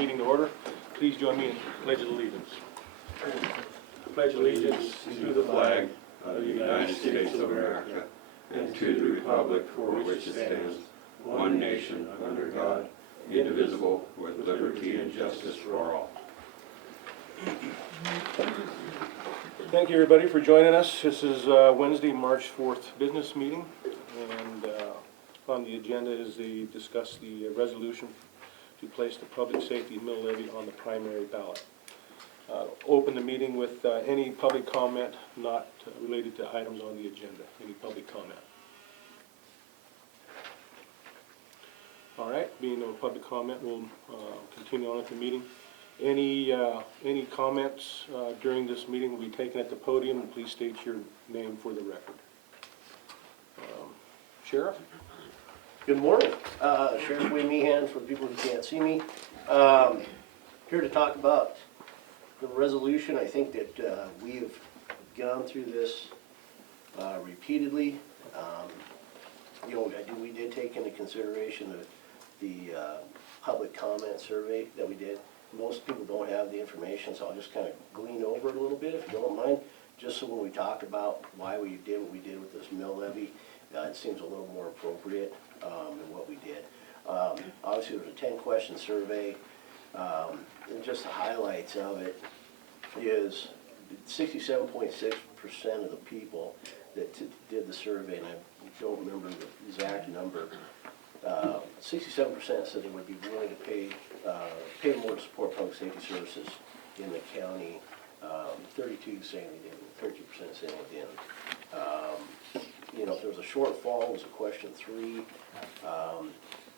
meeting to order. Please join me in Pledge of Allegiance. I pledge allegiance to the flag of the United States of America and to the republic for which it stands, one nation under God, indivisible, with liberty and justice for all. Thank you, everybody, for joining us. This is Wednesday, March 4th business meeting, and on the agenda is to discuss the resolution to place the public safety mill levy on the primary ballot. Open the meeting with any public comment not related to items on the agenda. Any public comment? All right, being no public comment, we'll continue on with the meeting. Any comments during this meeting will be taken at the podium, and please state your name for the record. Sheriff? Good morning. Sheriff Wynn Meehan, for the people who can't see me. Here to talk about the resolution. I think that we have gone through this repeatedly. We did take into consideration the public comment survey that we did. Most people don't have the information, so I'll just kind of glean over it a little bit, if you don't mind, just so when we talk about why we did what we did with this mill levy, it seems a little more appropriate than what we did. Obviously, there was a 10-question survey, and just the highlights of it is 67.6% of the people that did the survey, and I don't remember the exact number, 67% said they would be willing to pay more to support public safety services in the county. 32 saying they didn't, 30% saying they didn't. If there was a shortfall, it was a question 3.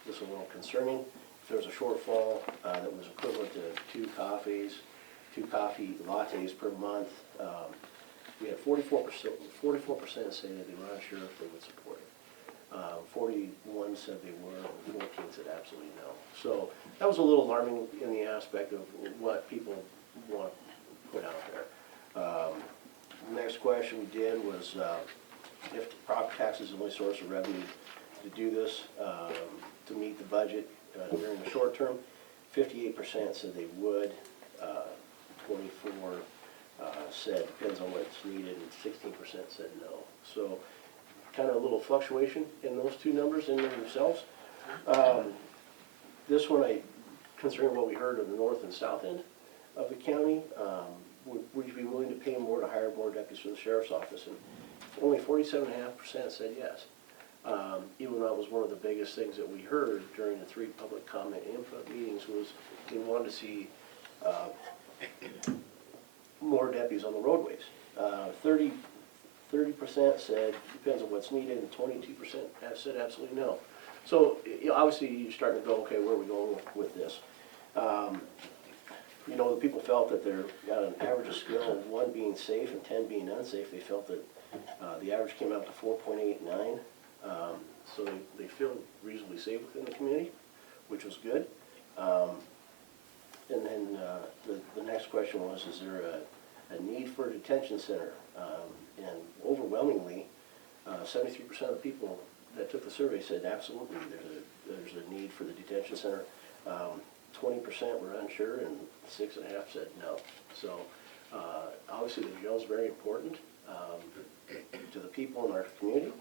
This is a little concerning. If there was a shortfall that was equivalent to 2 coffee lattes per month, we had 44% say that they were not sure if they would support it. 41 said they were, and 14 said absolutely no. So that was a little alarming in the aspect of what people want to put out there. The next question we did was if property tax is the only source of revenue to do this, to meet the budget during the short term. 58% said they would, 24 said depends on what's needed, and 16% said no. So kind of a little fluctuation in those two numbers in themselves. This one, considering what we heard of the north and south end of the county, would you be willing to pay more to hire more deputies for the sheriff's office? And only 47.5% said yes. Even though that was one of the biggest things that we heard during the 3 public comment input meetings was they wanted to see more deputies on the roadways. 30% said depends on what's needed, and 22% have said absolutely no. So obviously you're starting to go, okay, where are we going with this? The people felt that they're got an average of skill of 1 being safe and 10 being unsafe. They felt that the average came out to 4.89. So they feel reasonably safe within the community, which was good. And then the next question was, is there a need for a detention center? And overwhelmingly, 73% of the people that took the survey said absolutely there's a need for the detention center. 20% were unsure, and 6.5% said no. So obviously the jail is very important to the people in our community.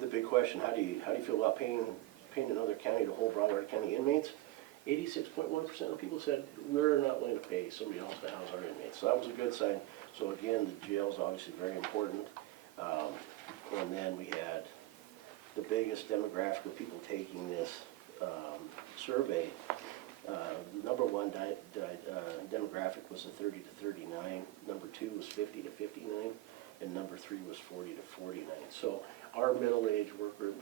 The big question: how do you feel about paying another county to hold Broadwater County inmates? 86.1% of people said we're not willing to pay somebody else to house our inmates. So that was a good sign. So again, the jail is obviously very important. And then we had the biggest demographic of people taking this survey. Number 1 demographic was the 30 to 39. Number 2 was 50 to 59, and number 3 was 40 to 49. So our middle-aged work group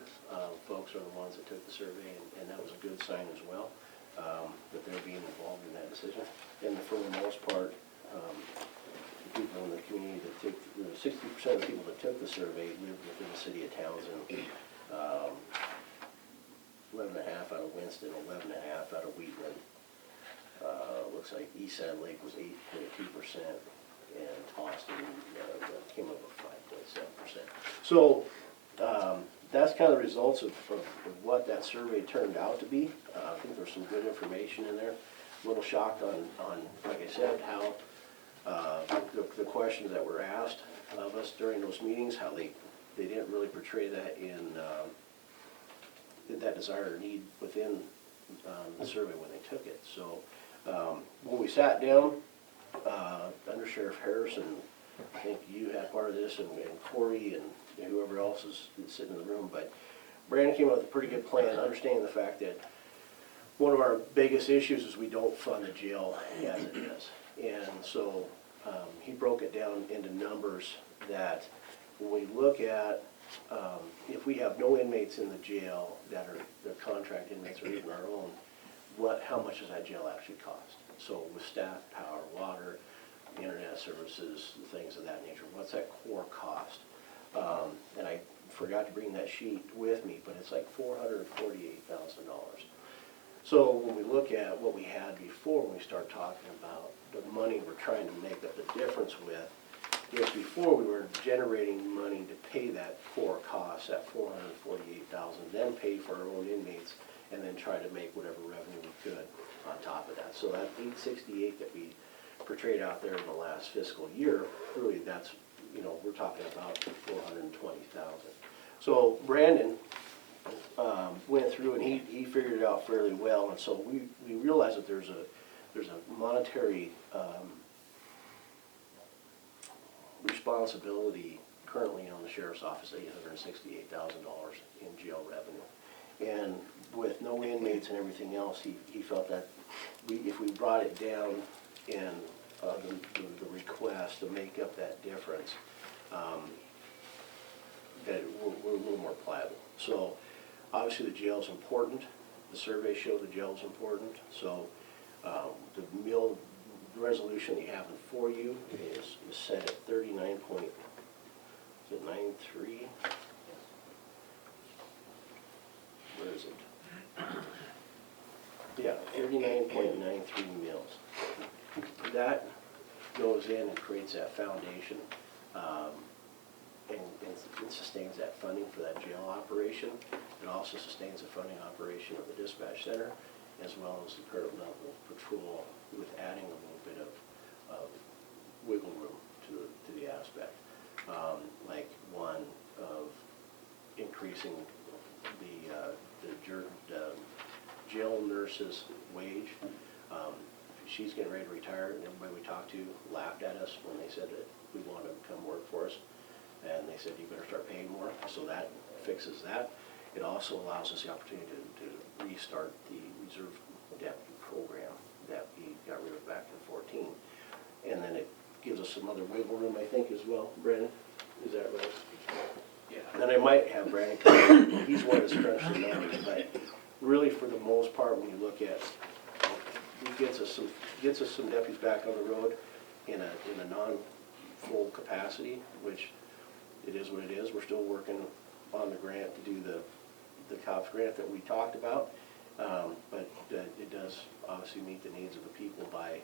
folks are the ones that took the survey, and that was a good sign as well, that they're being involved in that decision. And for the most part, the people in the community that took, 60% of the people that took the survey lived within the city of Townsend. 11.5 out of Winston, 11.5 out of Wheatland. Looks like East Side Lake was 8.2%, and Austin came up with 5.7%. So that's kind of the results of what that survey turned out to be. I think there's some good information in there. A little shocked on like I said, how the questions that were asked of us during those meetings, how they didn't really portray that in that desire or need within the survey when they took it. So when we sat down, Under Sheriff Harrison, I think you had part of this, and Corey and whoever else is sitting in the room, but Brandon came up with a pretty good plan, understanding the fact that one of our biggest issues is we don't fund the jail as it is. And so he broke it down into numbers that when we look at, if we have no inmates in the jail that are the contract inmates or even our own, how much does that jail actually cost? So with staff, power, water, internet services, things of that nature, what's that core cost? And I forgot to bring that sheet with me, but it's like $448,000. So when we look at what we had before, when we start talking about the money we're trying to make up the difference with, is before we were generating money to pay that core cost, that $448,000, then pay for our own inmates, and then try to make whatever revenue we could on top of that. So that $868 that we portrayed out there in the last fiscal year, really that's, we're talking about $420,000. So Brandon went through and he figured it out fairly well, and so we realized that there's a monetary responsibility currently on the Sheriff's Office, $868,000 in jail revenue. And with no inmates and everything else, he felt that if we brought it down in the request to make up that difference, that we're a little more pliable. So obviously the jail's important. The survey showed the jail's important. So the resolution that you have before you is set at 39.93. Where is it? Yeah, 39.93 mils. That goes in and creates that foundation, and sustains that funding for that jail operation. It also sustains the funding operation of the dispatch center, as well as the current level of patrol, with adding a little bit of wiggle room to the aspect. Like one of increasing the jail nurse's wage. She's getting ready to retire, and everybody we talked to laughed at us when they said that we wanted to come work for us. And they said, you better start paying more. So that fixes that. It also allows us the opportunity to restart the reserve deputy program that we got rid of back in 2014. And then it gives us some other wiggle room, I think, as well. Brandon, is that right? Yeah. And I might have Brandon come in. He's one that's crunched the numbers, but really for the most part, when you look at, it gets us some deputies back on the road in a non-full capacity, which it is what it is. We're still working on the grant to do the COPS grant that we talked about, but it does obviously meet the needs of the people by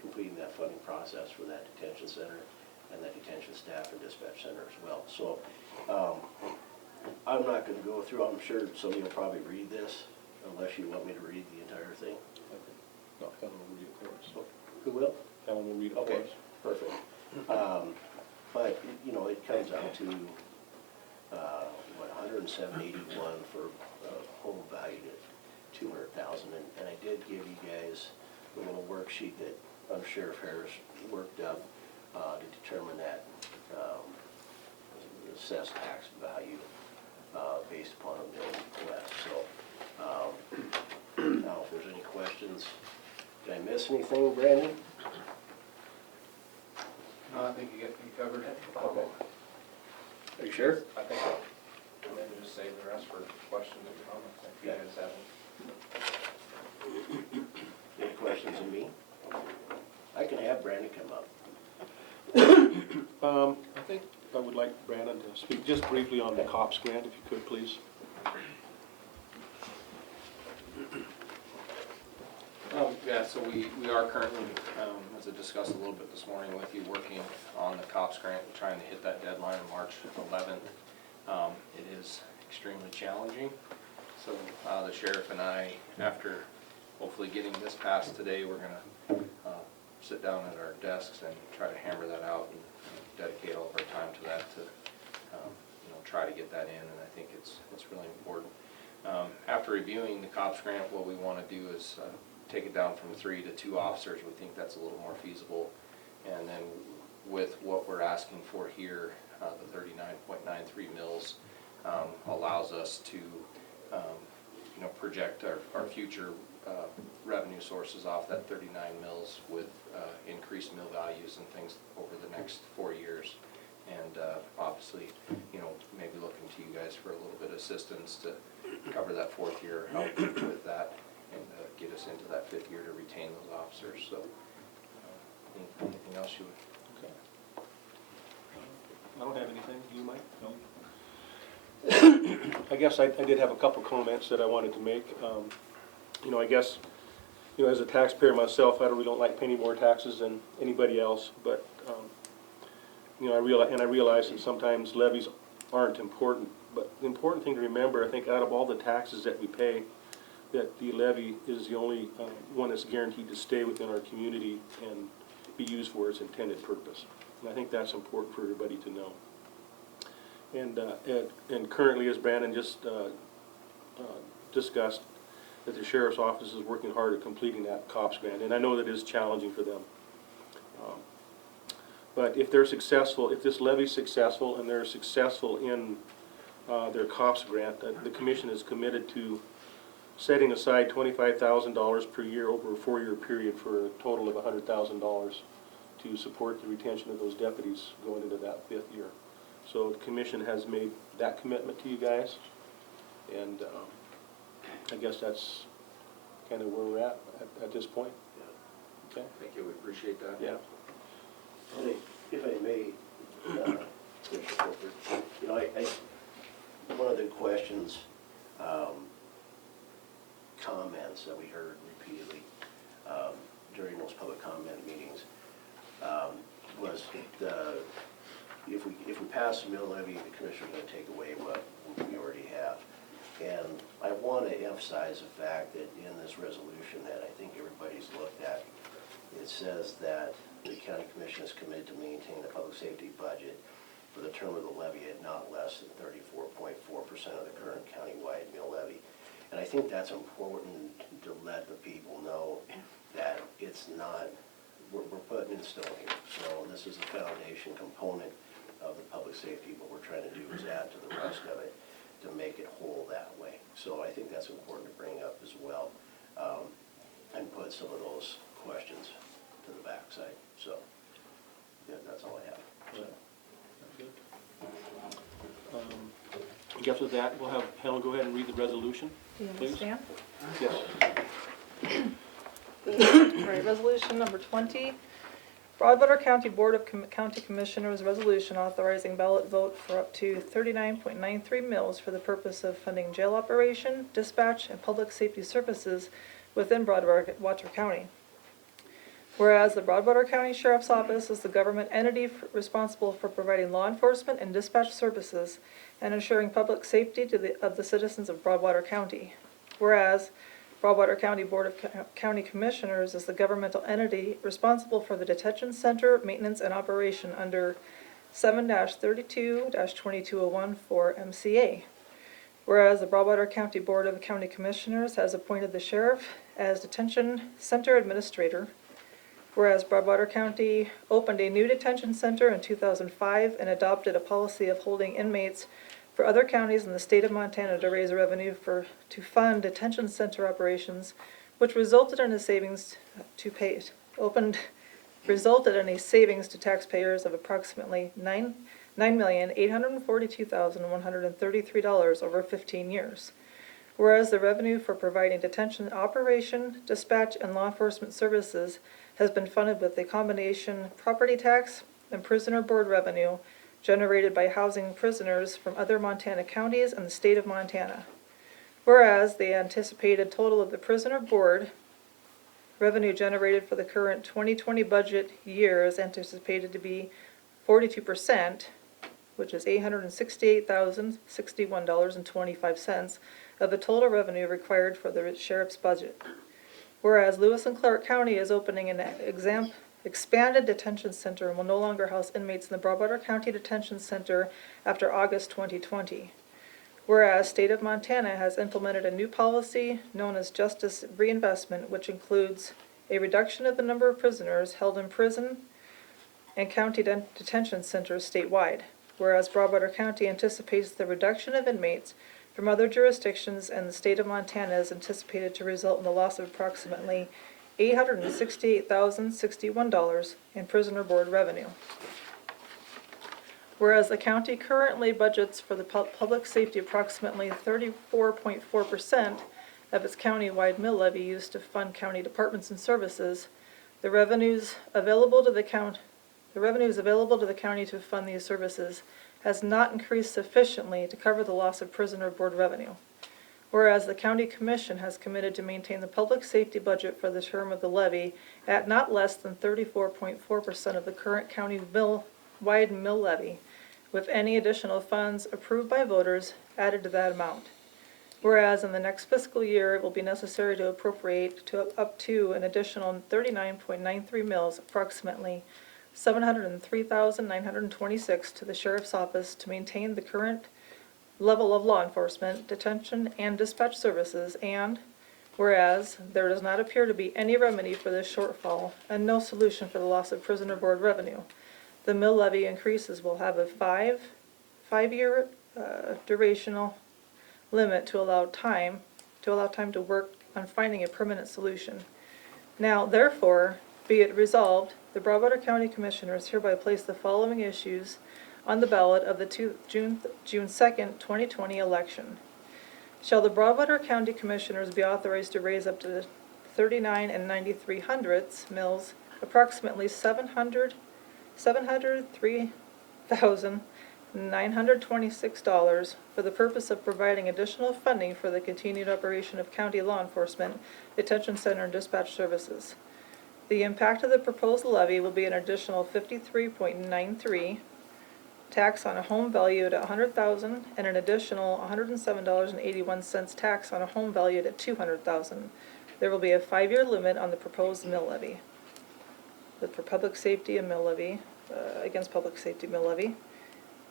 completing that funding process for that detention center and that detention staff and dispatch center as well. So I'm not going to go through. I'm sure somebody will probably read this, unless you want me to read the entire thing. No, Helen will read it for us. Who will? Helen will read it for Okay, us. perfect. But it comes out to 107.81 for home valued at $200,000, and I did give you guys a little worksheet that Sheriff Harris worked up to determine that assessed tax value based upon a mill request. So now, if there's any questions, did I miss anything, Brandon? No, I think you covered it. Okay. Are you sure? I think I'll maybe just save the rest for questions and comments if you guys have them. Any questions of me? I can have Brandon come up. I think I would like Brandon to speak just briefly on the COPS grant, if you could, please. Yeah, so we are currently, as I discussed a little bit this morning with you, working on the COPS grant, trying to hit that deadline of March 11th. It is extremely challenging. So the sheriff and I, after hopefully getting this passed today, we're gonna sit down at our desks and try to hammer that out and dedicate all of our time to that to try to get that in, and I think it's really important. After reviewing the COPS grant, what we want to do is take it down from 3 to 2 officers. We think that's a little more feasible, and then with what we're asking for here, the 39.93 mils allows us to project our future revenue sources off that 39 mils with increased mill values and things over the next 4 years. And obviously, maybe looking to you guys for a little bit of assistance to cover that 4th year, help with that, and get us into that 5th year to retain those officers. So, anything else you would? Okay. I don't have anything. You might? No. I guess I did have a couple comments that I wanted to make. I guess, as a taxpayer myself, I really don't like paying more taxes than anybody else, but, I realize that sometimes levies aren't important, but the important thing to remember, I think, out of all the taxes that we pay, that the levy is the only one that's guaranteed to stay within our community and be used for its intended purpose. And I think that's important for everybody to know. And currently, as Brandon just discussed, that the Sheriff's Office is working hard at completing that COPS grant, and I know that it is challenging for them. But if they're successful, if this levy's successful and they're successful in their COPS grant, the Commission is committed to setting aside $25,000 per year over a 4-year period for a total of $100,000 to support the retention of those deputies going into that 5th year. So the Commission has made that commitment to you guys, and I guess that's kind of where we're at this point. Okay. Thank you. We appreciate that. Yeah. If I may, Commissioner Colford, one of the questions, comments that we heard repeatedly during those public comment meetings was if we pass the mill levy, the Commissioner's going to take away what we already have. And I want to emphasize the fact that in this resolution that I think everybody's looked at, it says that the County Commission is committed to maintain the public safety budget for the term of the levy at not less than 34.4% of the current countywide mill levy. And I think that's important to let the people know that it's not, we're putting in stone here. So this is the foundation component of the public safety. What we're trying to do is add to the rest of it to make it whole that way. So I think that's important to bring up as well, and put some of those questions to the backside. So yeah, that's all I have. So. I guess with that, we'll have Helen go ahead and read the resolution. Do you please. understand? Yes. All right, resolution number 20. Broadwater County Board of County Commissioners resolution authorizing ballot vote for up to 39.93 mils for the purpose of funding jail operation, dispatch, and public safety services within Broadwater County. Whereas the Broadwater County Sheriffs Office is the government entity responsible for providing law enforcement and dispatch services and ensuring public safety of the citizens of Broadwater County. Whereas Broadwater County Board of County Commissioners is the governmental entity responsible for the detention center maintenance and operation under 7-32-2201 for MCA. Whereas the Broadwater County Board of County Commissioners has appointed the sheriff as detention center administrator. Whereas Broadwater County opened a new detention center in 2005 and adopted a policy of holding inmates for other counties in the state of Montana to raise revenue to fund detention center operations, which resulted in a savings to taxpayers of approximately $9,842,133 over 15 years. Whereas the revenue for providing detention operation, dispatch, and law enforcement services has been funded with a combination property tax and prisoner board revenue generated by housing prisoners from other Montana counties and the state of Montana. Whereas the anticipated total of the prisoner board revenue generated for the current 2020 budget year is anticipated to be 42%, which is $868,061.25 of the total revenue required for the sheriff's budget. Whereas Lewis and Clark County is opening an expanded detention center and will no longer house inmates in the Broadwater County Detention Center after August 2020. Whereas State of Montana has implemented a new policy known as Justice Reinvestment, which includes a reduction of the number of prisoners held in prison and county detention centers statewide. Whereas Broadwater County anticipates the reduction of inmates from other jurisdictions, and the state of Montana is anticipated to result in the loss of approximately $868,061 in prisoner board revenue. Whereas the county currently budgets for the public safety approximately 34.4% of its county-wide mill levy used to fund county departments and services, the revenues available to the county to fund these services has not increased sufficiently to cover the loss of prisoner board revenue. Whereas the county commission has committed to maintain the public safety budget for the term of the levy at not less than 34.4% of the current county-wide mill levy, with any additional funds approved by voters added to that amount. Whereas in the next fiscal year, it will be necessary to appropriate up to an additional 39.93 mills, approximately $703,926 to the Sheriff's Office to maintain the current level of law enforcement, detention, and dispatch services, and whereas there does not appear to be any remedy for this shortfall and no solution for the loss of prisoner board revenue, the mill levy increases will have a five-year durational limit to allow time to work on finding a permanent solution. Now, therefore, be it resolved, the Broadwater County Commissioners hereby place the following issues on the ballot of the June 2nd, 2020 election. Shall the Broadwater County Commissioners be authorized to raise up to 39 93/100 mills, approximately $703,926 for the purpose of providing additional funding for the continued operation of county law enforcement, detention center, and dispatch services? The impact of the proposed levy will be an additional 53.93 tax on a home valued at $100,000 and an additional $107.81 tax on a home valued at $200,000. There will be a 5-year limit on the proposed mill levy. For public safety and mill levy, against public safety mill levy.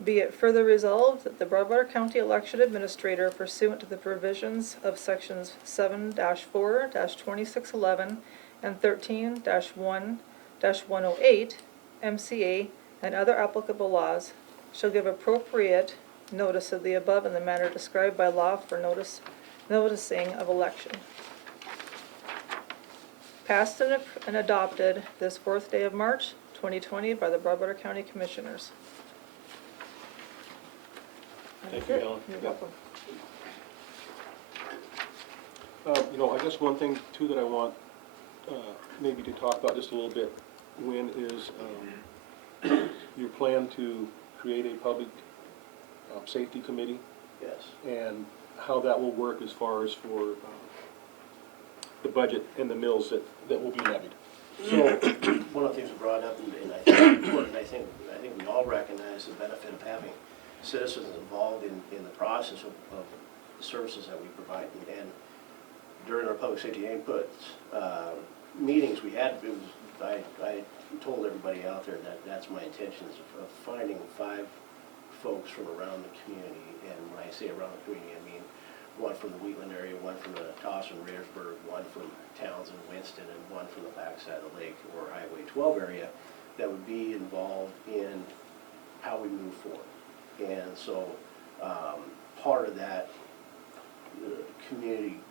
Be it further resolved that the Broadwater County Election Administrator, pursuant to the provisions of sections 7-4-2611 and 13-1-108 MCA and other applicable laws, shall give appropriate notice of the above in the manner described by law for noticing of election. Passed and adopted this 4th day of March, 2020 by the Broadwater County Commissioners. Thank you, Helen. You're welcome. I guess one thing too that I want maybe to talk about just a little bit, Wynn, is your plan to create a public safety committee. Yes. And how that will work as far as for the budget and the mills that will be levied. So, one of the things we brought up, and I think it's important, I think we all recognize the benefit of having citizens involved in the process of the services that we provide. And during our public safety input meetings we had, I told everybody out there that that's my intentions of finding 5 folks from around the community. And when I say around the community, I mean one from the Wheatland area, one from the Tossin, Raidersburg, one from Townsend, Winston, and one from the backside of the lake or Highway 12 area that would be involved in how we move forward. And so part of that community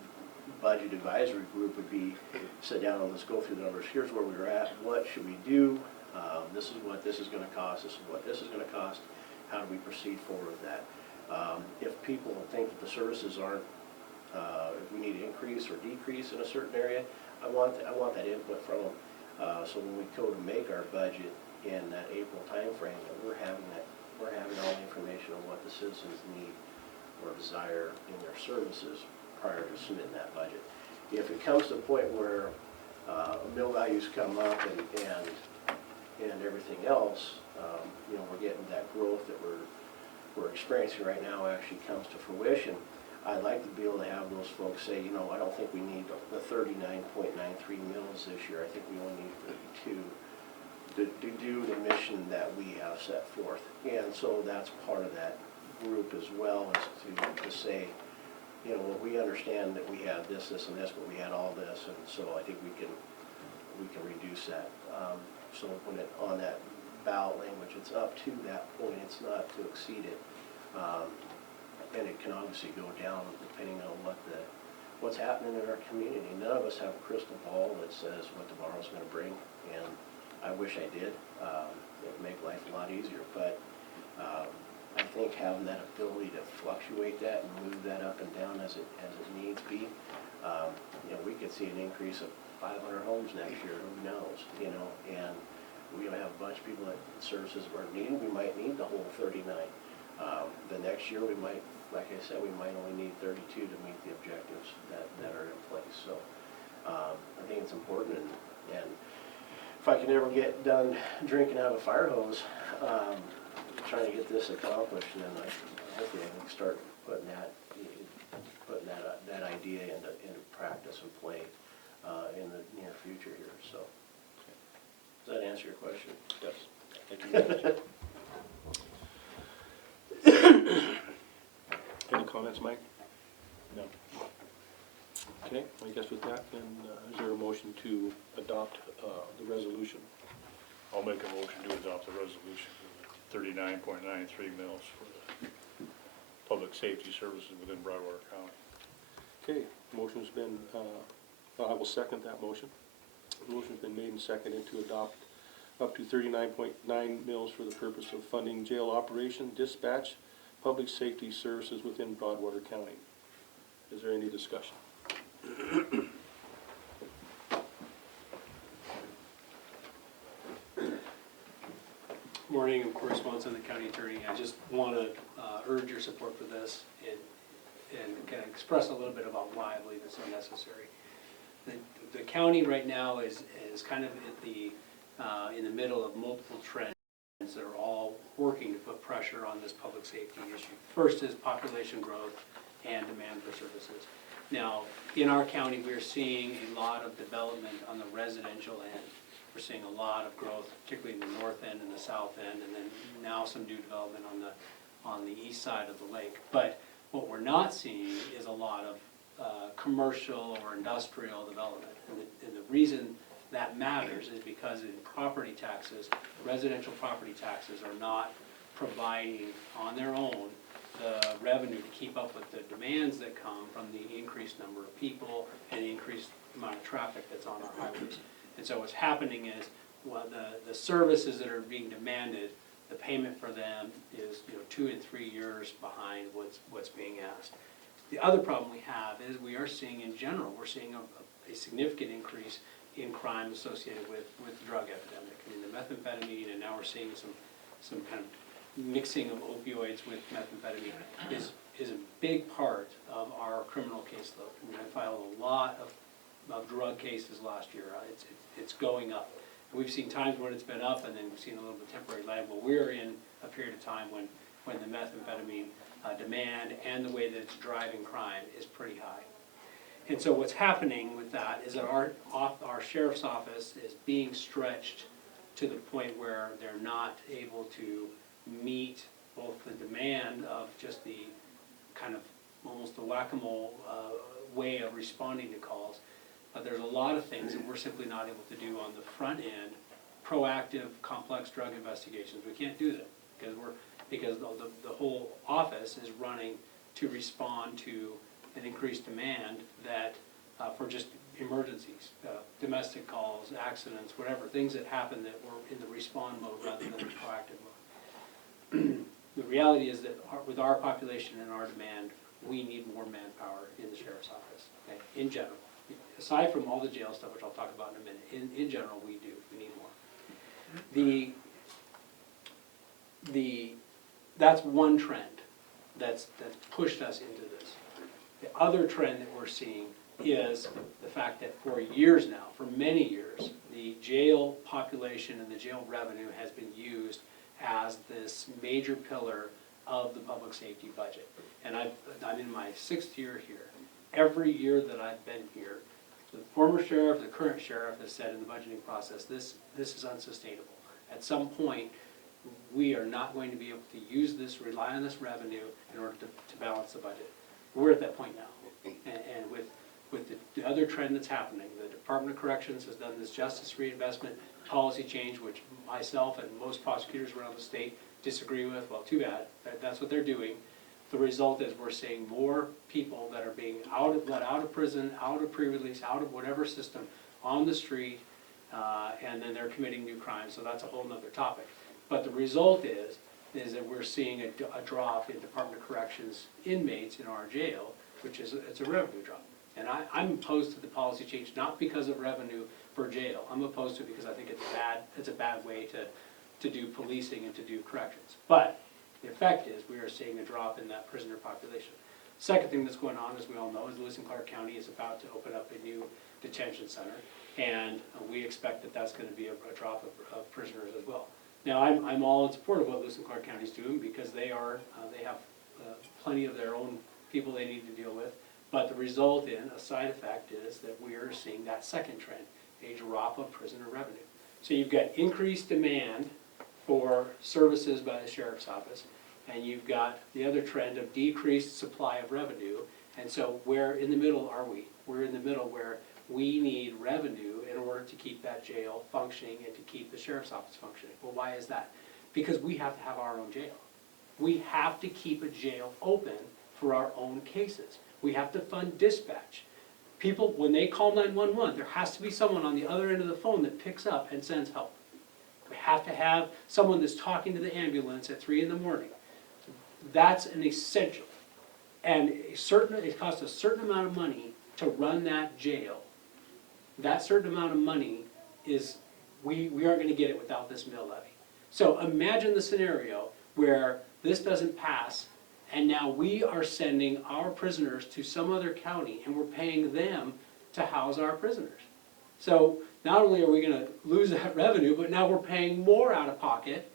budget advisory group would be sit down and let's go through the numbers. Here's where we're at. What should we do? This is what this is going to cost. This is what this is going to cost. How do we proceed forward with that? If people think that the services aren't, if we need to increase or decrease in a certain area, I want that input from them. So when we go to make our budget in that April timeframe, that we're having all the information on what the citizens need or desire in their services prior to submitting that budget. If it comes to the point where mill values come up and everything else, we're getting that growth that we're we're experiencing right now actually comes to fruition, I'd like to be able to have those folks say, you know, I don't think we need the 39.93 mills this year. I think we only need 32 to do the mission that we have set forth. And so that's part of that group as well, is to say, you know, well, we understand that we had this, and this, but we had all this, and so I think we can reduce that. So when it, on that ballot language, it's up to that point, it's not to exceed it. And it can obviously go down depending on what's happening in our community. None of us have a crystal ball that says what tomorrow's gonna bring, and I wish I did. It'd make life a lot easier, but I think having that ability to fluctuate that and move that up and down as it needs be, you know, we could see an increase of 500 homes next year, who knows, you know, and we're gonna have a bunch of people that services are needed. We might need the whole 39. The next year we might, like I said, we might only need 32 to meet the objectives that are in place. So I think it's important, and if I can ever get done drinking out of a fire hose, trying to get this accomplished, then hopefully I can start putting that idea into practice and play in the near future here. So does that answer your question? Yes. Thank you. Any comments, Mike? No. Okay, I guess with that, then, is there a motion to adopt the resolution? I'll make a motion to adopt the resolution for the 39.93 mills for the public safety services within Broadwater County. Okay, motion's been, I will second that motion. The motion's been made and seconded to adopt up to 39.9 mills for the purpose of funding jail operation, dispatch, public safety services within Broadwater County. Is there any discussion? Morning, of correspondence on the county attorney. I just want to urge your support for this and kind of express a little bit about why I believe it's so necessary. The county right now is kind of at the in the middle of multiple trends that are all working to put pressure on this public safety issue. First is population growth and demand for services. Now, in our county, we're seeing a lot of development on the residential end. We're seeing a lot of growth, particularly in the north end and the south end, and then now some new development on the east side of the lake. But what we're not seeing is a lot of commercial or industrial development. And the reason that matters is because in property taxes, residential property taxes are not providing on their own the revenue to keep up with the demands that come from the increased number of people and the increased amount of traffic that's on our highways. And so what's happening is, well, the services that are being demanded, the payment for them is 2 and 3 years behind what's being asked. The other problem we have is we are seeing in general, we're seeing a significant increase in crime associated with the drug epidemic. I mean, the methamphetamine, and now we're seeing some kind of mixing of opioids with methamphetamine is a big part of our criminal caseload. I mean, I filed a lot of drug cases last year. It's going up. And we've seen times when it's been up, and then we've seen a little bit temporary lag. Well, we're in a period of time when the methamphetamine demand and the way that it's driving crime is pretty high. And so what's happening with that is that our sheriff's office is being stretched to the point where they're not able to meet both the demand of just the kind of almost the whack-a-mole way of responding to calls, but there's a lot of things that we're simply not able to do on the front end, proactive, complex drug investigations. We can't do that because the whole office is running to respond to an increased demand that for just emergencies, domestic calls, accidents, whatever, things that happen that we're in the respond mode rather than the proactive mode. The reality is that with our population and our demand, we need more manpower in the sheriff's office, okay, in general. Aside from all the jail stuff, which I'll talk about in a minute, in general, we need more. That's one trend that's pushed us into this. The other trend that we're seeing is the fact that for years now, for many years, the jail population and the jail revenue has been used as this major pillar of the public safety budget. And I'm in my 6th year here. Every year that I've been here, the former sheriff, the current sheriff has said in the budgeting process, this is unsustainable. At some point, we are not going to be able to use this, rely on this revenue in order to balance the budget. We're at that point now. And with the other trend that's happening, the Department of Corrections has done this justice reinvestment policy change, which myself and most prosecutors around the state disagree with. Well, too bad. That's what they're doing. The result is we're seeing more people that are being let out of prison, out of pre-release, out of whatever system, on the street, and then they're committing new crimes. So that's a whole nother topic. But the result is that we're seeing a drop in Department of Corrections inmates in our jail, which is it's a revenue drop. And I'm opposed to the policy change, not because of revenue for jail. I'm opposed to it because I think it's a bad way to do policing and to do corrections. But the effect is we are seeing a drop in that prisoner population. Second thing that's going on, as we all know, is Lewis and Clark County is about to open up a new detention center, and we expect that that's going to be a drop of prisoners as well. Now, I'm all in support of what Lewis and Clark County is doing because they have plenty of their own people they need to deal with. But the result a side effect is that we are seeing that second trend, a drop of prisoner revenue. So you've got increased demand for services by the Sheriff's Office, and you've got the other trend of decreased supply of revenue. And so where in the middle are we? We're in the middle where we need revenue in order to keep that jail functioning and to keep the Sheriff's Office functioning. Well, why is that? Because we have to have our own jail. We have to keep a jail open for our own cases. We have to fund dispatch. People, when they call 911, there has to be someone on the other end of the phone that picks up and sends help. We have to have someone that's talking to the ambulance at 3 in the morning. That's an essential. And it costs a certain amount of money to run that jail. That certain amount of money is, we aren't going to get it without this mill levy. So imagine the scenario where this doesn't pass, and now we are sending our prisoners to some other county, and we're paying them to house our prisoners. So not only are we going to lose that revenue, but now we're paying more out of pocket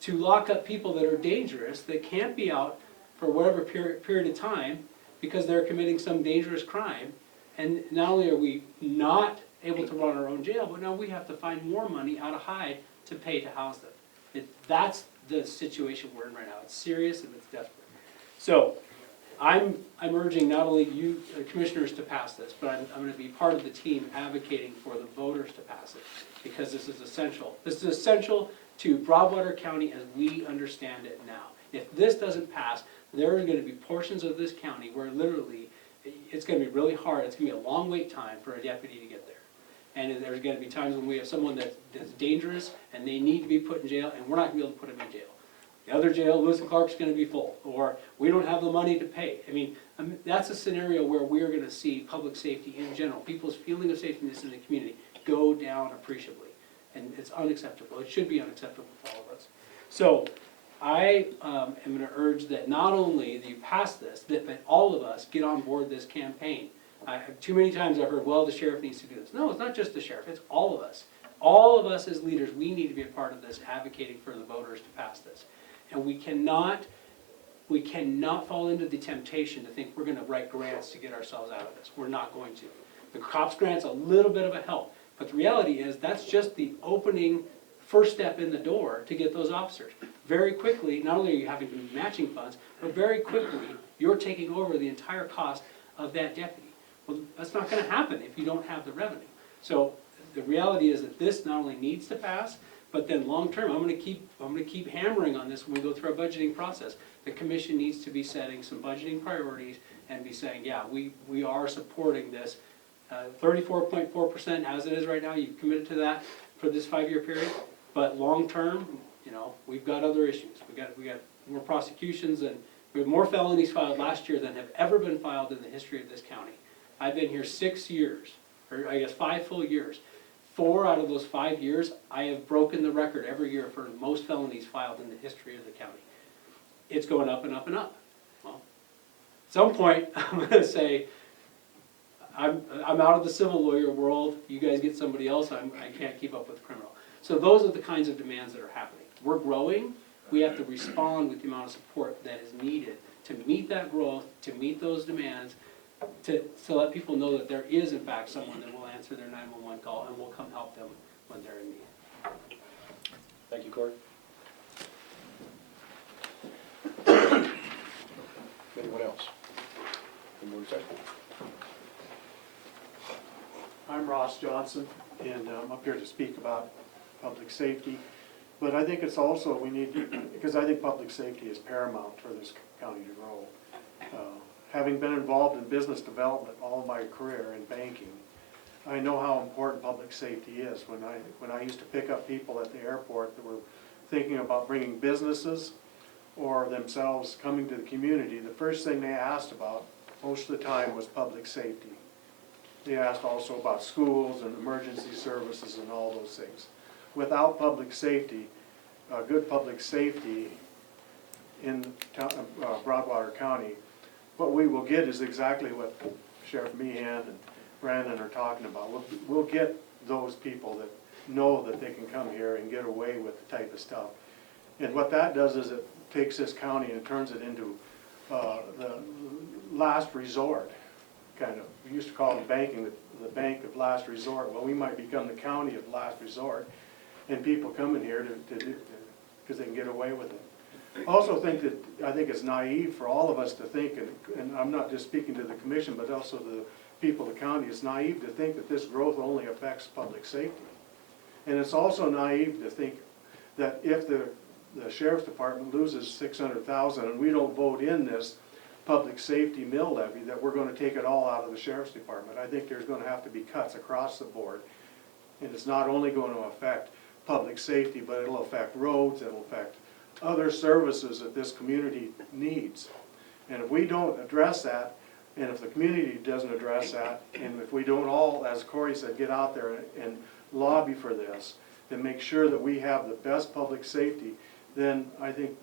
to lock up people that are dangerous, that can't be out for whatever period of time because they're committing some dangerous crime. And not only are we not able to run our own jail, but now we have to find more money out of Hyde to pay to house them. That's the situation we're in right now. It's serious and it's desperate. So I'm urging not only you commissioners to pass this, but I'm going to be part of the team advocating for the voters to pass it, because this is essential. This is essential to Broadwater County as we understand it now. If this doesn't pass, there are going to be portions of this county where literally it's going to be really hard. It's going to be a long wait time for a deputy to get there. And there's going to be times when we have someone that's dangerous and they need to be put in jail, and we're not going to be able to put them in jail. The other jail, Lewis and Clark's going to be full, or we don't have the money to pay. I mean, that's a scenario where we're going to see public safety in general, people's feeling of safetyness in the community, go down appreciably. And it's unacceptable. It should be unacceptable for all of us. So I am going to urge that not only that you pass this, but all of us get on board this campaign. Too many times I've heard, well, the sheriff needs to do this. No, it's not just the sheriff, it's all of us. All of us as leaders, we need to be a part of this, advocating for the voters to pass this. And we cannot fall into the temptation to think we're going to write grants to get ourselves out of this. We're not going to. The COPS grant's a little bit of a help, but the reality is that's just the opening first step in the door to get those officers. Very quickly, not only are you having to do matching funds, but very quickly you're taking over the entire cost of that deputy. Well, that's not going to happen if you don't have the revenue. So the reality is that this not only needs to pass, but then long term, I'm going to keep hammering on this when we go through our budgeting process. The commission needs to be setting some budgeting priorities and be saying, yeah, we are supporting this 34.4% as it is right now. You've committed to that for this 5-year period. But long term, we've got other issues. We got more prosecutions, and we have more felonies filed last year than have ever been filed in the history of this county. I've been here 6 years, or I guess 5 full years. 4 out of those 5 years, I have broken the record every year for most felonies filed in the history of the county. It's going up and up and up. Well, at some point, I'm going to say, I'm out of the civil lawyer world. You guys get somebody else. I can't keep up with the criminal. So those are the kinds of demands that are happening. We're growing. we have to respond with the amount of support that is needed to meet that growth, to meet those demands, to let people know that there is in fact someone that will answer their 911 call and will come help them when they're in need. Thank you, Cory. Anyone else? Any more discussion? I'm Ross Johnson, and I'm up here to speak about public safety. But I think it's also, we need, because I think public safety is paramount for this county to grow. Having been involved in business development all my career in banking, I know how important public safety is. When I used to pick up people at the airport that were thinking about bringing businesses or themselves coming to the community, the first thing they asked about most of the time was public safety. They asked also about schools and emergency services and all those things. Without public safety, good public safety in Broadwater County, what we will get is exactly what Sheriff Meehan and Brandon are talking about. We'll get those people that know that they can come here and get away with the type of stuff. And what that does is it takes this county and turns it into the last resort, kind of. We used to call it banking the bank of last resort. Well, we might become the county of last resort, and people come in here because they can get away with it. I also think that, I think it's naive for all of us to think, and I'm not just speaking to the commission, but also the people of the county, it's naive to think that this growth only affects public safety. And it's also naive to think that if the sheriff's department loses $600,000 and we don't vote in this public safety mill levy, that we're gonna take it all out of the sheriff's department. I think there's gonna have to be cuts across the board. And it's not only gonna affect public safety, but it'll affect roads, it'll affect other services that this community needs. And if we don't address that, and if the community doesn't address that, and if we don't all, as Cory said, get out there and lobby for this, then make sure that we have the best public safety, then I think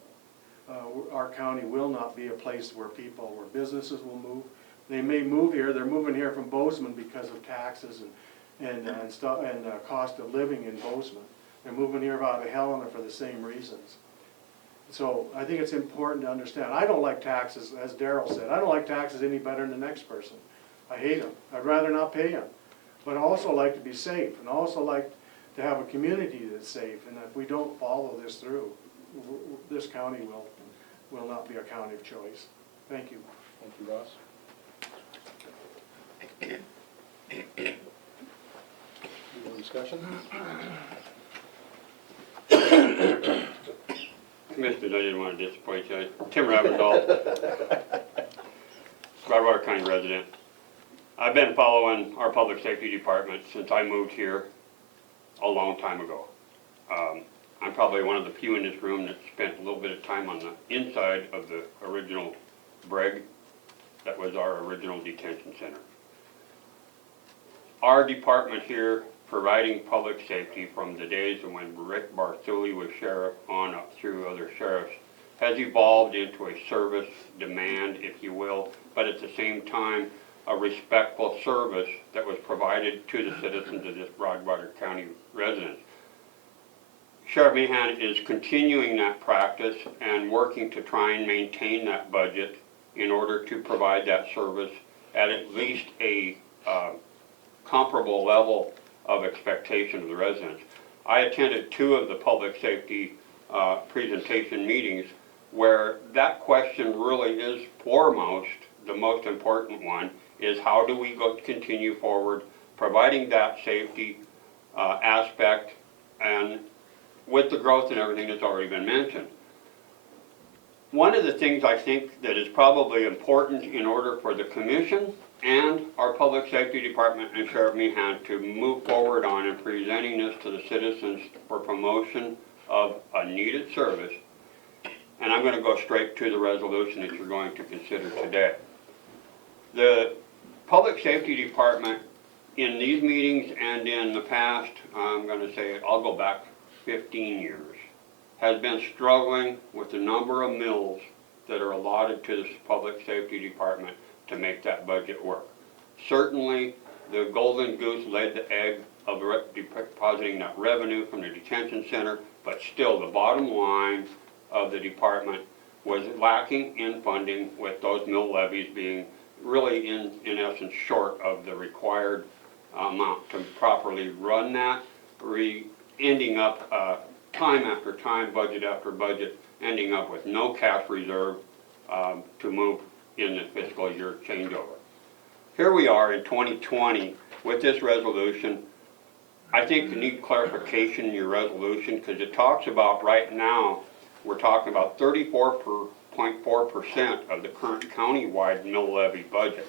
our county will not be a place where businesses will move. They may move here, they're moving here from Bozeman because of taxes and cost of living in Bozeman. They're moving here out of Helena for the same reasons. So I think it's important to understand. I don't like taxes, as Darrell said. I don't like taxes any better than the next person. I hate them. I'd rather not pay them. But I also like to be safe, and I also like to have a community that's safe. And if we don't follow this through, this county will not be a county of choice. Thank you. Thank you, Ross. Any more discussion? Commissioners, I didn't want to disappoint you. Tim Ravendall, Broadwater County resident. I've been following our public safety department since I moved here a long time ago. I'm probably one of the few in this room that spent a little bit of time on the inside of the original brig that was our original detention center. Our department here, providing public safety from the days of when Rick Barthuli was sheriff on up through other sheriffs, has evolved into a service demand, if you will, but at the same time, a respectful service that was provided to the citizens of this Broadwater County residents. Sheriff Meehan is continuing that practice and working to try and maintain that budget in order to provide that service at least a comparable level of expectation of the residents. I attended 2 of the public safety presentation meetings where that question really is foremost. The most important one is how do we continue forward providing that safety aspect, and with the growth and everything that's already been mentioned. One of the things I think that is probably important in order for the commission and our public safety department and Sheriff Meehan to move forward on and presenting this to the citizens for promotion of a needed service, and I'm going to go straight to the resolution that you're going to consider today. The public safety department in these meetings and in the past, I'm going to say, I'll go back 15 years, has been struggling with the number of mills that are allotted to the public safety department to make that budget work. Certainly, the golden goose laid the egg of depositing that revenue from the detention center, but still the bottom line of the department was lacking in funding, with those mill levies being really in essence short of the required amount to properly run that, ending up time after time, budget after budget, ending up with no cash reserve to move in the fiscal year changeover. Here we are in 2020 with this resolution. I think you need clarification in your resolution, because it talks about right now, we're talking about 34.4% of the current county-wide mill levy budget.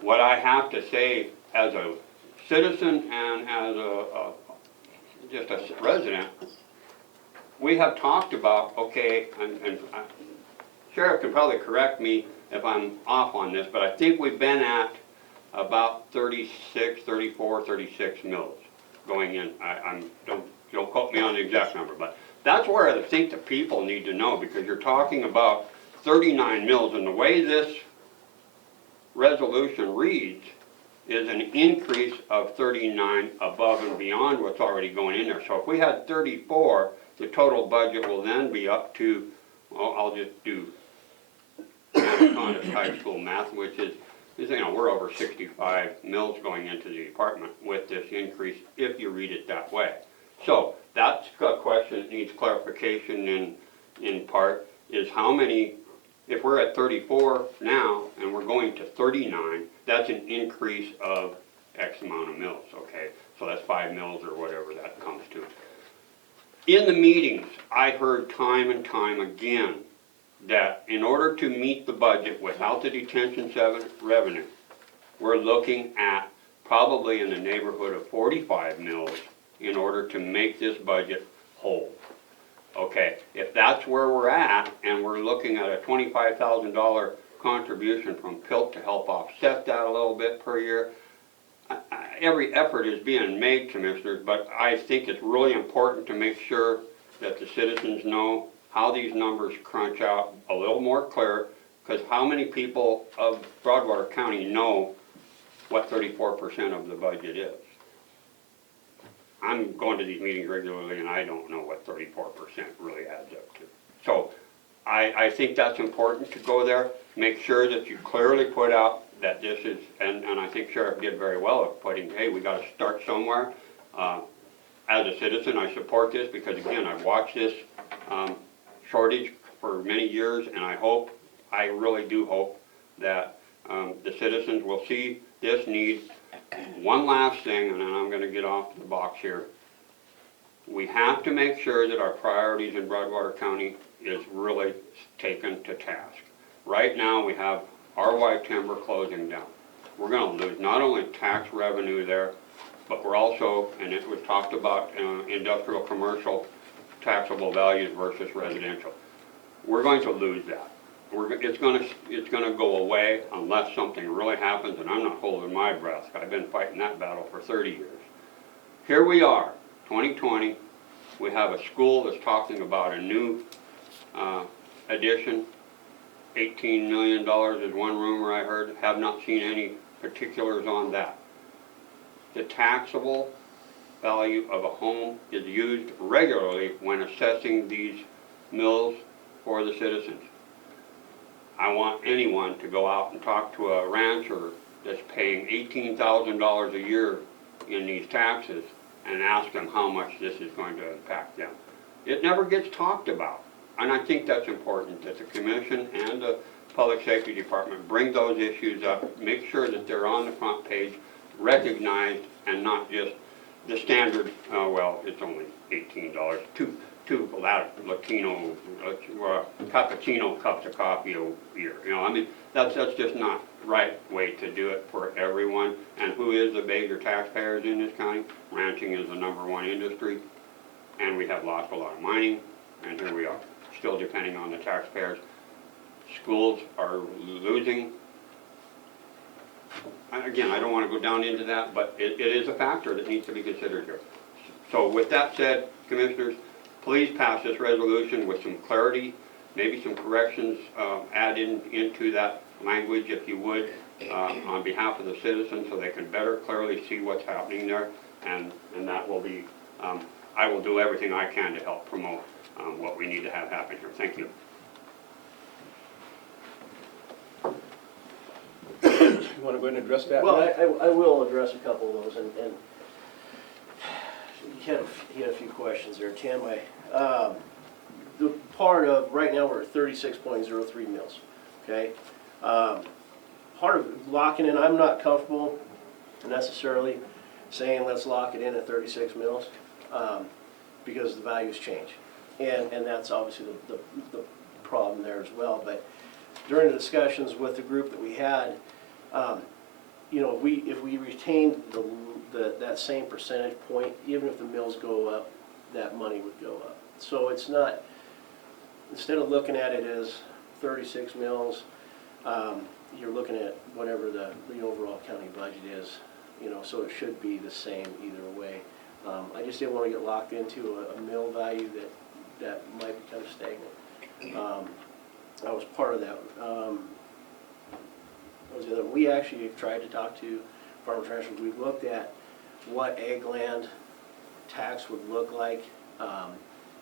What I have to say as a citizen and as just a resident, we have talked about, okay, and Sheriff can probably correct me if I'm off on this, but I think we've been at about 36, 34, 36 mills going in. Don't quote me on the exact number, but that's where I think the people need to know, because you're talking about 39 mills, and the way this resolution reads is an increase of 39 above and beyond what's already going in there. So if we had 34, the total budget will then be up to, well, I'll just do kind of high school math, which is, you know, we're over 65 mills going into the department with this increase, if you read it that way. So that's a question that needs clarification in part, is how many, if we're at 34 now and we're going to 39, that's an increase of X amount of mills, okay? So that's 5 mills or whatever that comes to. In the meetings, I heard time and time again that in order to meet the budget without the detention 7 revenue, we're looking at probably in the neighborhood of 45 mills in order to make this budget whole. Okay, if that's where we're at, and we're looking at a $25,000 contribution from PILT to help offset that a little bit per year, every effort is being made, Commissioners, but I think it's really important to make sure that the citizens know how these numbers crunch out a little more clear, because how many people of Broadwater County know what 34% of the budget is? I'm going to these meetings regularly, and I don't know what 34% really adds up to. So I think that's important to go there, make sure that you clearly put out that this is, and I think Sheriff did very well of putting, hey, we got to start somewhere. As a citizen, I support this because, again, I've watched this shortage for many years, and I really do hope that the citizens will see this need. One last thing, and then I'm going to get off the box here. We have to make sure that our priorities in Broadwater County is really taken to task. Right now, we have RY Timber closing down. We're going to lose not only tax revenue there, but we're also, and it was talked about, industrial commercial taxable values versus residential. We're going to lose that. It's going to go away unless something really happens, and I'm not holding my breath. I've been fighting that battle for 30 years. Here we are, 2020. We have a school that's talking about a new addition. $18 million is one rumor I heard. Have not seen any particulars on that. The taxable value of a home is used regularly when assessing these mills for the citizens. I want anyone to go out and talk to a rancher that's paying $18,000 a year in these taxes and ask them how much this is going to impact them. It never gets talked about, and I think that's important that the Commission and the Public Safety Department bring those issues up, make sure that they're on the front page, recognized, and not just the standard, well, it's only $18, two Latino cappuccino cups of coffee a year. You know, I mean, that's just not right way to do it for everyone. And who is the major taxpayers in this county? Ranching is the #1 industry, and we have lost a lot of mining, and here we are, still depending on the taxpayers. Schools are losing. Again, I don't want to go down into that, but it is a factor that needs to be considered here. So with that said, Commissioners, please pass this resolution with some clarity, maybe some corrections added into that language, if you would, on behalf of the citizens, so they can better clearly see what's happening there, and that will be, I will do everything I can to help promote what we need to have happen here. Thank you. You wanna go ahead and address that? Well, Matt? I will address a couple of those, and you had a few questions there, Tim. The part of, right now, we're at 36.03 mils, okay? Part of locking in, I'm not comfortable necessarily saying let's lock it in at 36 mils, because the values change. And that's obviously the problem there as well. But during the discussions with the group that we had, you know, if we retained that same percentage point, even if the mills go up, that money would go up. So it's not, instead of looking at it as 36 mills, you're looking at whatever the overall county budget is, you know, so it should be the same either way. I just didn't want to get locked into a mill value that might become stagnant. I was part of that. What was the other? We actually tried to talk to farm ranchers. We looked at what ag land tax would look like.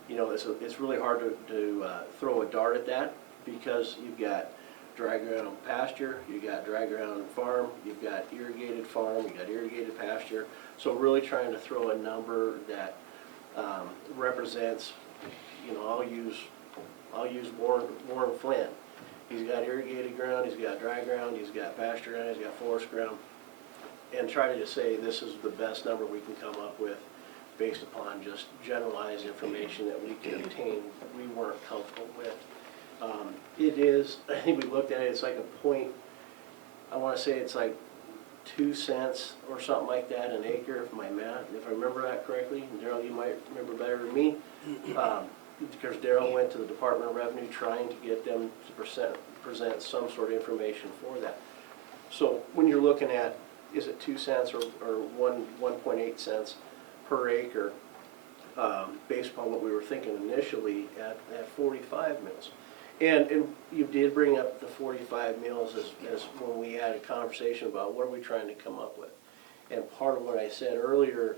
You know, it's really hard to throw a dart at that, because you've got dry ground pasture, you've got dry ground farm, you've got irrigated farm, you've got irrigated pasture. So really trying to throw a number that represents, you know, I'll use Warren Flynn. He's got irrigated ground, he's got dry ground, he's got pasture ground, he's got forest ground, and try to just say this is the best number we can come up with based upon just generalized information that we can obtain, we weren't comfortable with. It is, I think we looked at it, it's like a point, I want to say it's like 2 cents or something like that an acre, if I remember that correctly. And Darryl, you might remember better than me. Because Darryl went to the Department of Revenue trying to get them to present some sort of information for that. So when you're looking at, is it 2 cents or 1.8 cents per acre, based upon what we were thinking initially at 45 mils. And you did bring up the 45 mils as when we had a conversation about what are we trying to come up with. And part of what I said earlier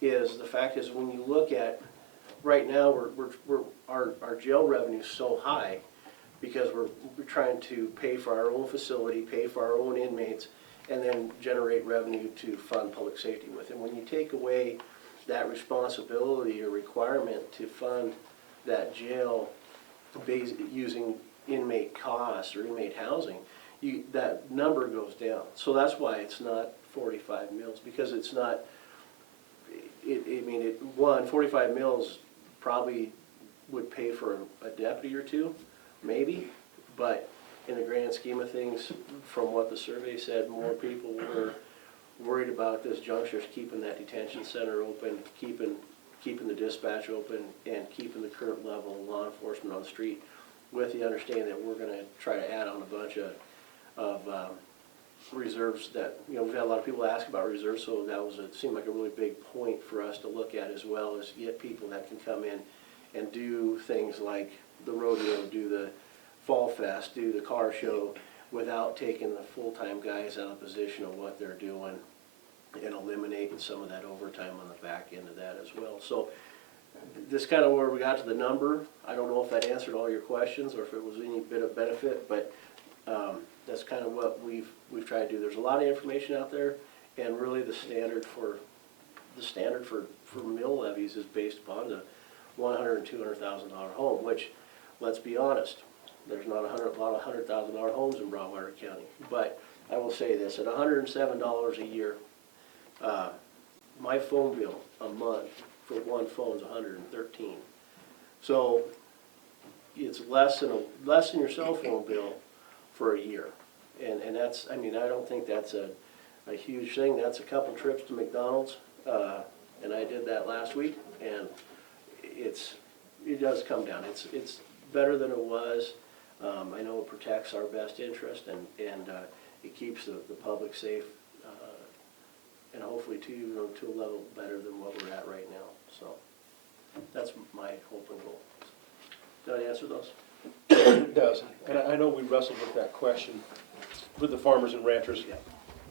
is the fact is when you look at, right now our jail revenue is so high because we're trying to pay for our own facility, pay for our own inmates, and then generate revenue to fund public safety with. And when you take away that responsibility or requirement to fund that jail using inmate costs or inmate housing, that number goes down. So that's why it's not 45 mils, because it's not, 45 mils probably would pay for a deputy or two, maybe, but in the grand scheme of things, from what the survey said, more people were worried about this juncture, keeping that detention center open, keeping the dispatch open, and keeping the current level of law enforcement on the street, with the understanding that we're going to try to add on a bunch of reserves that, you know, we've had a lot of people ask about reserves, so that seemed like a really big point for us to look at, as well as get people that can come in and do things like the rodeo, do the fall fest, do the car show, without taking the full-time guys out of the position of what they're doing, and eliminating some of that overtime on the back end of that as well. So this is kind of where we got to the number. I don't know if that answered all your questions or if it was any bit of benefit, but that's kind of what we've tried to do. There's a lot of information out there, and really the standard for mill levies is based upon the $100,000 and $200,000 home, which, let's be honest, there's not a lot of $100,000 homes in Broadwater County. But I will say this, at $107 a year, my phone bill a month for one phone is $113. So it's less than your cell phone bill for a year. And that's, I mean, I don't think that's a huge thing. That's a couple trips to McDonald's, and I did that last week, and it does come down. It's better than it was. I know it protects our best interest, and it keeps the public safe, and hopefully to a level better than what we're at right now. So that's my hope and goal. Did I answer those? It does, and I know we wrestled with that question with the farmers and ranchers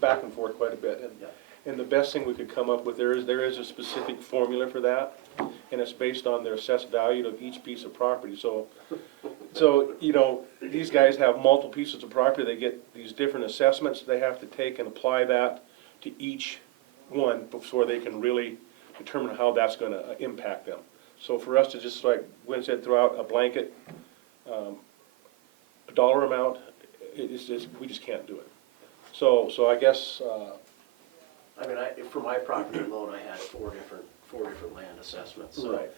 back and forth quite a bit, and the best thing we could come up with, there is a specific formula for that, and it's based on their assessed value of each piece of property, so, you know, these guys have multiple pieces of property, they get these different assessments, they have to take and apply that to each one before they can really determine how that's gonna impact them. So for us to just, like Wynn said, throw out a blanket, a dollar amount, it's just, we just can't do it. So I guess, I mean, for my property alone, I had four different land assessments, so. right,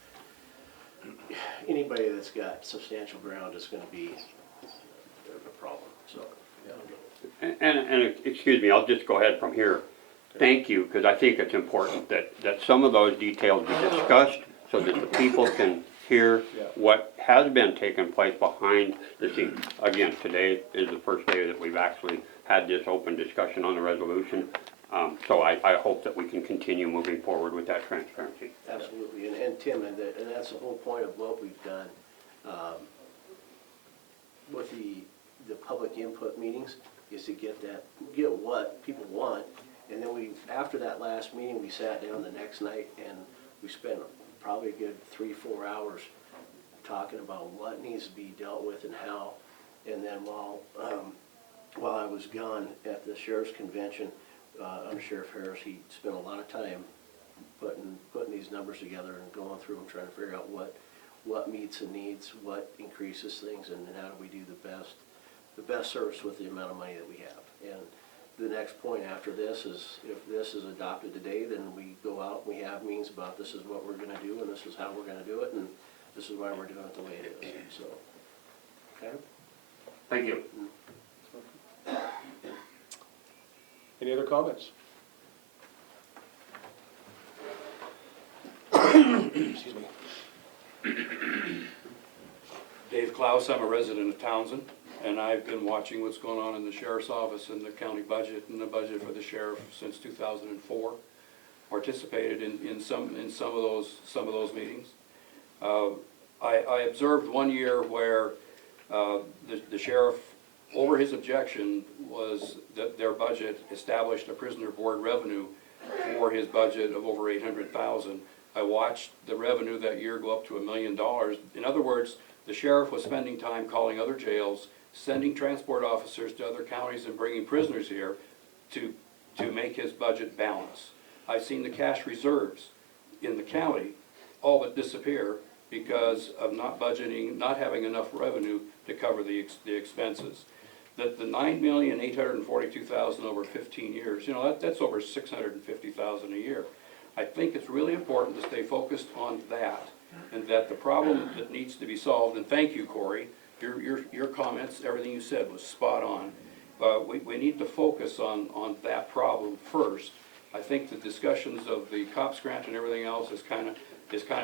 Anybody that's got substantial ground is gonna be a problem, so. And excuse me, I'll just go ahead from here. Thank you, because I think it's important that some of those details be discussed so that the people can hear Yeah. what has been taking place behind the scenes. Again, today is the first day that we've actually had this open discussion on the resolution. So I hope that we can continue moving forward with that transparency. Absolutely, and Tim, and that's the whole point of what we've done, with the public input meetings, is to get what people want, and then after that last meeting, we sat down the next night, and we spent probably a good 3-4 hours talking about what needs to be dealt with and how, and then while I was gone at the sheriff's convention, under Sheriff Harris, he spent a lot of time putting these numbers together and going through and trying to figure out what meets the needs, what increases things, and how do we do the best service with the amount of money that we have. And the next point after this is, if this is adopted today, then we go out and we have meetings about this is what we're gonna do, and this is how we're gonna do it, and this is why we're doing it the way it is, so. Okay? Thank you. any other comments? Excuse me. Dave Klaus, I'm a resident of Townsend, and I've been watching what's going on in the sheriff's office and the county budget and the budget for the sheriff since 2004. Participated in some of those meetings. I observed one year where the sheriff, over his objection, was that their budget established a prisoner board revenue for his budget of over $800,000. I watched the revenue that year go up to $1 million. In other words, the sheriff was spending time calling other jails, sending transport officers to other counties and bringing prisoners here to make his budget balance. I've seen the cash reserves in the county all but disappear because of not budgeting, not having enough revenue to cover the expenses. The $9,842,000 over 15 years, you know, that's over $650,000 a year. I think it's really important to stay focused on that, and that the problem that needs to be solved, and thank you, Corey, your comments, everything you said was spot on. We need to focus on that problem first. I think the discussions of the COPS grant and everything else is kind of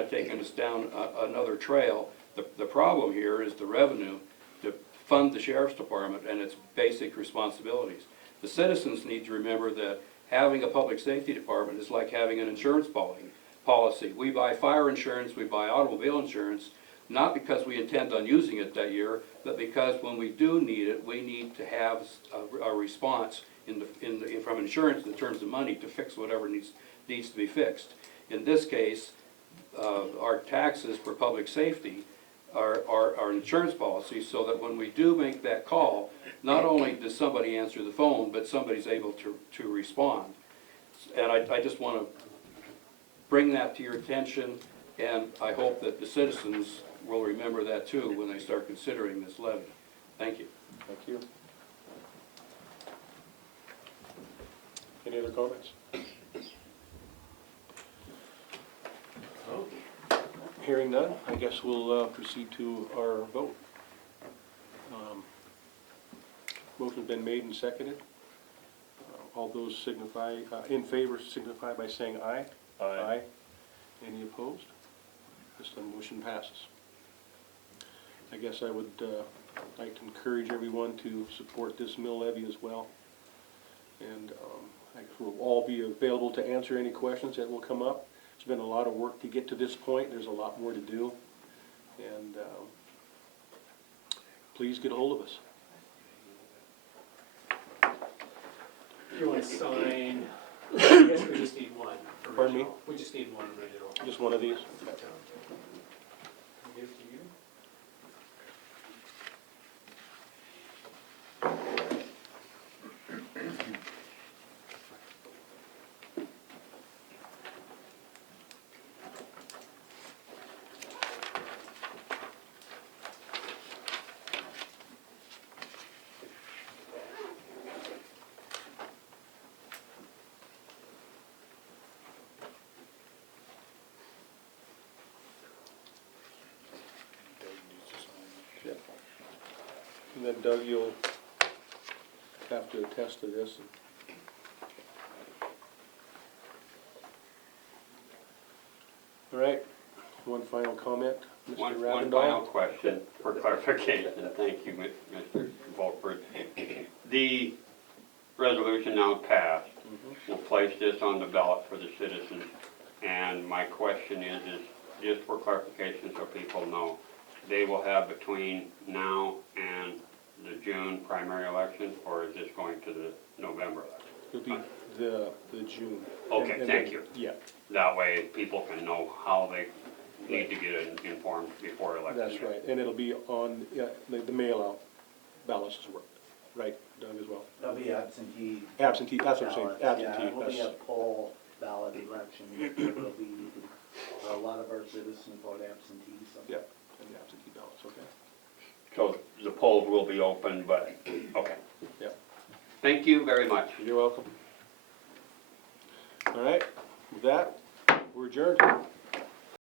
taking us down another trail. The problem here is the revenue to fund the sheriff's department and its basic responsibilities. The citizens need to remember that having a public safety department is like having an insurance policy. We buy fire insurance, we buy automobile insurance, not because we intend on using it that year, but because when we do need it, we need to have a response from insurance in terms of money to fix whatever needs to be fixed. In this case, our taxes for public safety are our insurance policy, so that when we do make that call, not only does somebody answer the phone, but somebody's able to respond. And I just want to bring that to your attention, and I hope that the citizens will remember that too when they start considering this levy. Thank you. Thank you. Any other comments? Hearing none, I guess we'll proceed to our vote. Motion's been made and seconded. All those signify, in favor signify by saying aye. Aye. Any opposed? This motion passes. I guess I would like to encourage everyone to support this mill levy as well. And I guess we'll all be available to answer any questions that will come up. It's been a lot of work to get to this point. There's a lot more to do. And please get a hold of us. You want to sign I guess we just need one Pardon me? original. We just need one original. Just one of these? Give to you. Doug needs to sign it. And then Doug, you'll have to attest to this. All right, one final comment, Mr. One Ravendahl? final question for clarification. Thank you, Mr. Volkford. The resolution now passed. We'll place this on the ballot for the citizens. And my question is just for clarification so people know, they will have between now and the June primary election, or is this going to the November election? It'll be the June. Okay, And thank then- you. Yeah, That way people can know how they need to get informed before election. that's right, and it'll be on, the mail-out ballots as well, right, Doug, as well? There'll be absentee Absentee, that's what I'm saying, ballots, yeah, absentee, it will be a that's, poll ballot election, it will be, a lot of our citizens vote absentee, so. yeah, and the absentee ballots, okay. So the polls will be open, but, okay. Yeah. Thank you very much. You're welcome. All right, with that, we're adjourned.